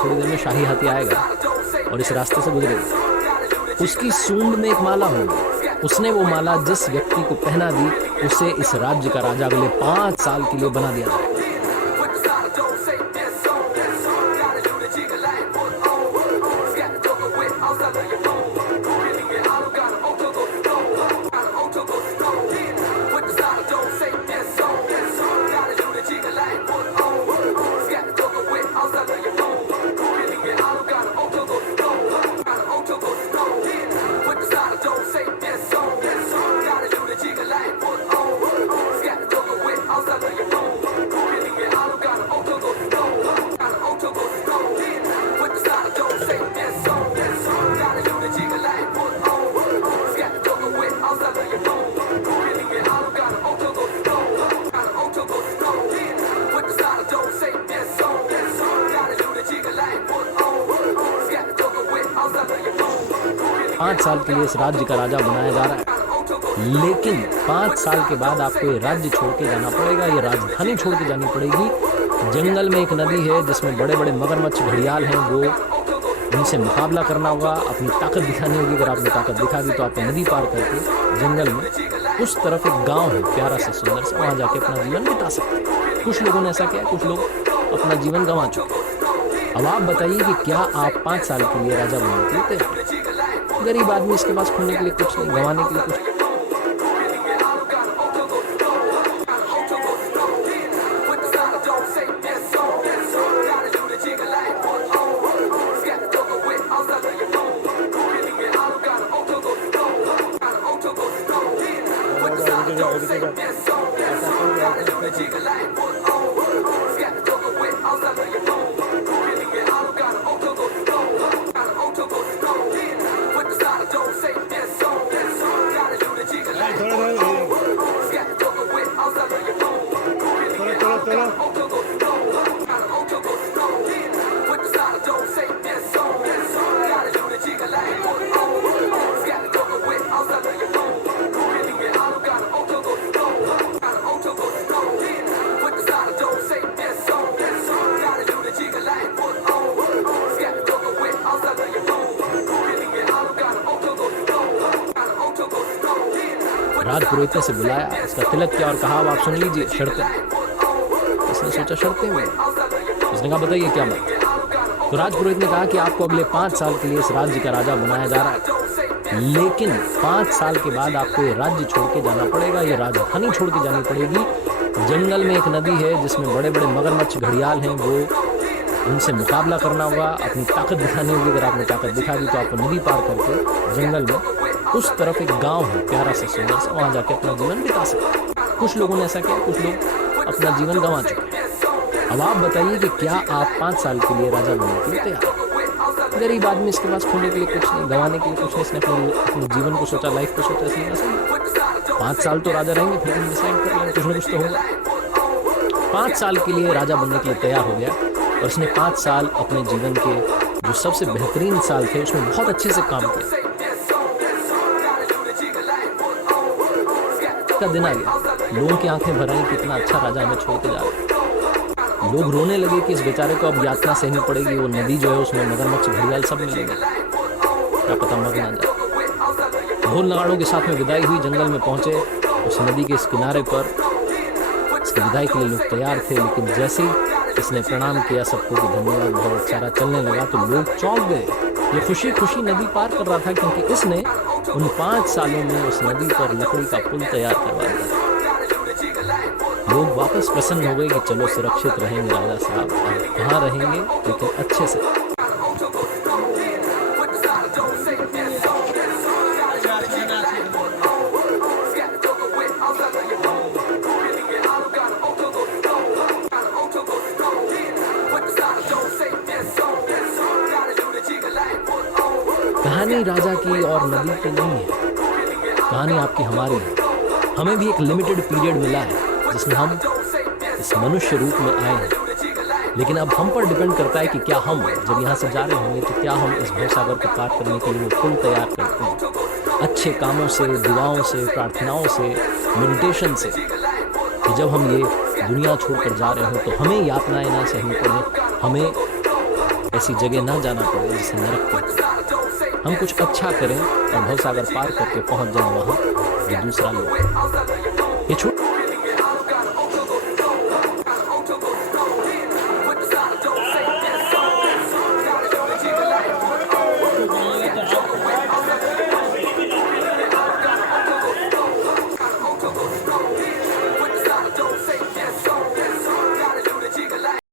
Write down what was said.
थोड़ी देर में शाही हाथी आएगा और इस रास्ते से गुजरेगा। उसकी सूंड में एक माला होगी, उसने वो माला जिस व्यक्ति को पहना दी उसे इस राज्य का राजा अगले 5 साल के लिए बना दिया जाएगा। पाँच साल के लिए इस राज्य का राजा बनाया जा रहा है, लेकिन 5 साल के बाद आपको ये राज्य छोड़ के जाना पड़ेगा, ये राजधानी छोड़ के जानी पड़ेगी। जंगल में एक नदी है जिसमें बड़े बड़े मगरमच्छ घड़ियाल हैं, वो उनसे मुकाबला करना होगा, अपनी ताकत दिखानी होगी। अगर आपने ताकत दिखा दी तो आपको नदी पार करके जंगल में उस तरफ एक गाँव है प्यारा सा सुंदर सा, वहाँ जाके अपना जीवन बिता सकते हैं। कुछ लोगों ने ऐसा किया, कुछ लोग अपना जीवन गंवा चुके हैं। अब आप बताइए कि क्या आप 5 साल के लिए राजा बनने के लिए तैयार हैं? गरीब आदमी, इसके पास खोने के लिए कुछ नहीं, गंवाने के लिए कुछ नहीं। राजपुरोहित ने से बुलाया, इसका तिलक किया और कहा अब आप सुन लीजिए शर्तें। इसने सोचा शर्तें हुई, उसने कहा बताइए क्या बात। तो राजपुरोहित ने कहा कि आपको अगले 5 साल के लिए इस राज्य का राजा बनाया जा रहा है, लेकिन 5 साल के बाद आपको ये राज्य छोड़ के जाना पड़ेगा, ये राजधानी छोड़ के जानी पड़ेगी। जंगल में एक नदी है जिसमें बड़े बड़े मगरमच्छ घड़ियाल हैं, वो उनसे मुकाबला करना होगा, अपनी ताकत दिखानी होगी। अगर आपने ताकत दिखा दी तो आपको नदी पार करके जंगल में उस तरफ एक गांव है प्यारा सा सुंदर सा, वहाँ जाके अपना जीवन बिता सकते हैं। कुछ लोगों ने ऐसा किया, कुछ लोग अपना जीवन गंवा चुके हैं। अब आप बताइए कि क्या आप 5 साल के लिए राजा बनने के लिए तैयार हैं? गरीब आदमी, इसके पास खोने के लिए कुछ नहीं, गंवाने के लिए कुछ नहीं। इसने अपने जीवन को सोचा, लाइफ को सोचा, इसलिए 5 साल तो राजा रहेंगे, फिर हम डिसाइड कर लेंगे, कुछ ना कुछ तो होगा। 5 साल के लिए राजा बनने के लिए तैयार हो गया और इसने 5 साल अपने जीवन के जो सबसे बेहतरीन साल थे उसमें बहुत अच्छे से काम किया। का दिन आ गया, लोगों की आंखें भर आई, कितना अच्छा राजा हमें छोड़ के जा रहा है। लोग रोने लगे कि इस बेचारे को अब यातना सहनी पड़ेगी, वो नदी जो है उसमें मगरमच्छ घड़ियाल सब मिलेंगे, क्या पता मर ना जाए। ढोल नगाड़ों के साथ में विदाई हुई, जंगल में पहुंचे, उस नदी के इस किनारे पर इसकी विदाई के लिए लोग तैयार थे, लेकिन जैसे ही इसने प्रणाम किया सबको कि धन्यवाद, बहुत अच्छा रहा, चलने लगा, तो लोग चौंक गए। ये खुशी खुशी नदी पार कर रहा था क्योंकि इसने उन 5 सालों में उस नदी पर लकड़ी का पुल तैयार करवा दिया। लोग वापस प्रसन्न हो गए कि चलो सुरक्षित रहेंगे राजा साहब, अब कहाँ रहेंगे लेकिन अच्छे से। कहानी राजा की और नदी की नहीं है, कहानी आपकी हमारी है। हमें भी एक लिमिटेड पीरियड मिला है जिसमें हम इस मनुष्य रूप में आए हैं, लेकिन अब हम पर डिपेंड करता है कि क्या हम जब यहाँ से जा रहे होंगे तो क्या हम इस भवसागर को पार करने के लिए पुल तैयार करते हैं, अच्छे कामों से, दुआओं से, प्रार्थनाओं से, मेडिटेशन से, कि जब हम ये दुनिया छोड़कर जा रहे हों तो हमें यातनाएं ना सहनी पड़े, हमें ऐसी जगह ना जाना पड़े जिसे नरक कहते हैं। हम कुछ अच्छा करें और भवसागर पार करके पहुंच जाए वहां जो दूसरा लोग। ये छोड़